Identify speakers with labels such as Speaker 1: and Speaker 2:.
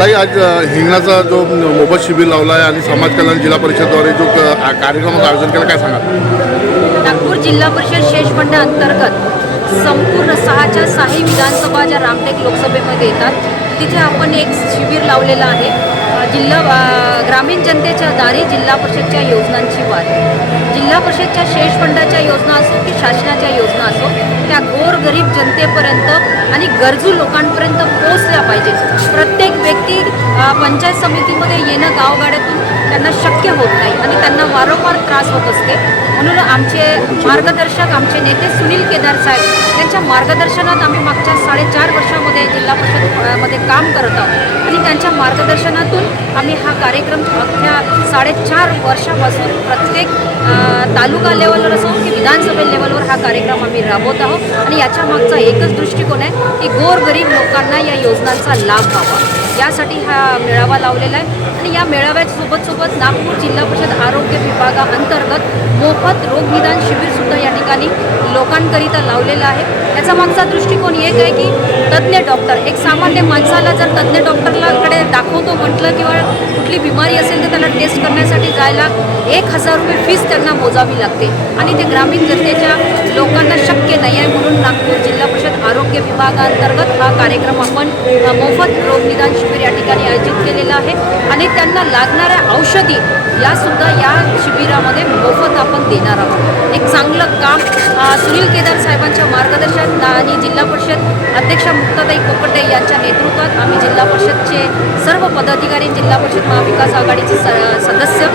Speaker 1: आज अ, हिंगणाचा जो मोफत शिबिर लावला आहे आणि समाज कल्याण जिल्हा परिषदद्वारे जो क- कार्यक्रमाचं आयोजन केलं काय सांगा
Speaker 2: नागपूर जिल्हा परिषद शेष अंतर्गत संपूर्ण सहाच्या साही विधानसभा ज्या रामटेक लोकसभेमध्ये येतात तिथे आपण एक शिबिर लावलेलं आहे. जिल्हा ग्रामीण जनतेच्या दारी जिल्हा परिषदच्या योजनांची वाद जिल्हा परिषदच्या शेष फंडाच्या योजना असो की शासनाच्या योजना असो त्या गोरगरीब जनतेपर्यंत आणि गरजू लोकांपर्यंत पोहोचल्या पाहिजे प्रत्येक व्यक्ती पंचायत समितीमध्ये येणं गावगाड्यातून त्यांना शक्य होत नाही आणि त्यांना वारंवार त्रास होत असते. म्हणून आमचे मार्गदर्शक आमचे नेते सुनील केदार साहेब त्यांच्या मार्गदर्शनात आम्ही मागच्या साडेचार वर्षामध्ये जिल्हा परिषदमध्ये काम करत आहोत. आणि त्यांच्या मार्गदर्शनातून आम्ही हा कार्यक्रम मागच्या साडेचार वर्षापासून प्रत्येक तालुका लेवलवर असो की विधानसभे लेवलवर हा कार्यक्रम आम्ही राबवत आहोत. आणि याच्या मागचा एकच दृष्टिकोन आहे की गोरगरीब लोकांना या योजनांचा लाभ व्हावा. यासाठी हा मेळावा लावलेला आहे. आणि या मेळाव्यासोबत सोबत नागपूर जिल्हा परिषद आरोग्य विभागाअंतर्गत मोफत रोगनिदान शिबिरसुद्धा या ठिकाणी लोकांकरिता लावलेलं आहे. याचा मागचा दृष्टिकोन एक आहे की तज्ज्ञ डॉक्टर एक सामान्य माणसाला जर तज्ज्ञ डॉक्टरलाकडे दाखवतो म्हटलं किंवा कुठली बिमारी असेल तर त्याला टेस्ट करण्यासाठी जायला एक हजार रुपये फीस त्यांना मोजावी लागते. आणि ते ग्रामीण जनतेच्या लोकांना शक्य नाही आहे म्हणून नागपूर जिल्हा परिषद आरोग्य विभागाअंतर्गत हा कार्यक्रम आपण मोफत रोगनिदान शिबिर या ठिकाणी आयोजित केलेला आहे. आणि त्यांना लागणाऱ्या औषधी या सुद्धा या शिबिरामध्ये मोफत आपण देणार आहोत. एक चांगलं काम सुनील केदार साहेबांच्या मार्गदर्शन आणि जिल्हा परिषद अध्यक्षा मुक्ताताई कोकटे यांच्या नेतृत्वात आम्ही जिल्हा परिषदचे सर्व पदाधिकारी जिल्हा परिषद महाविकास आघाडीचे स सदस्य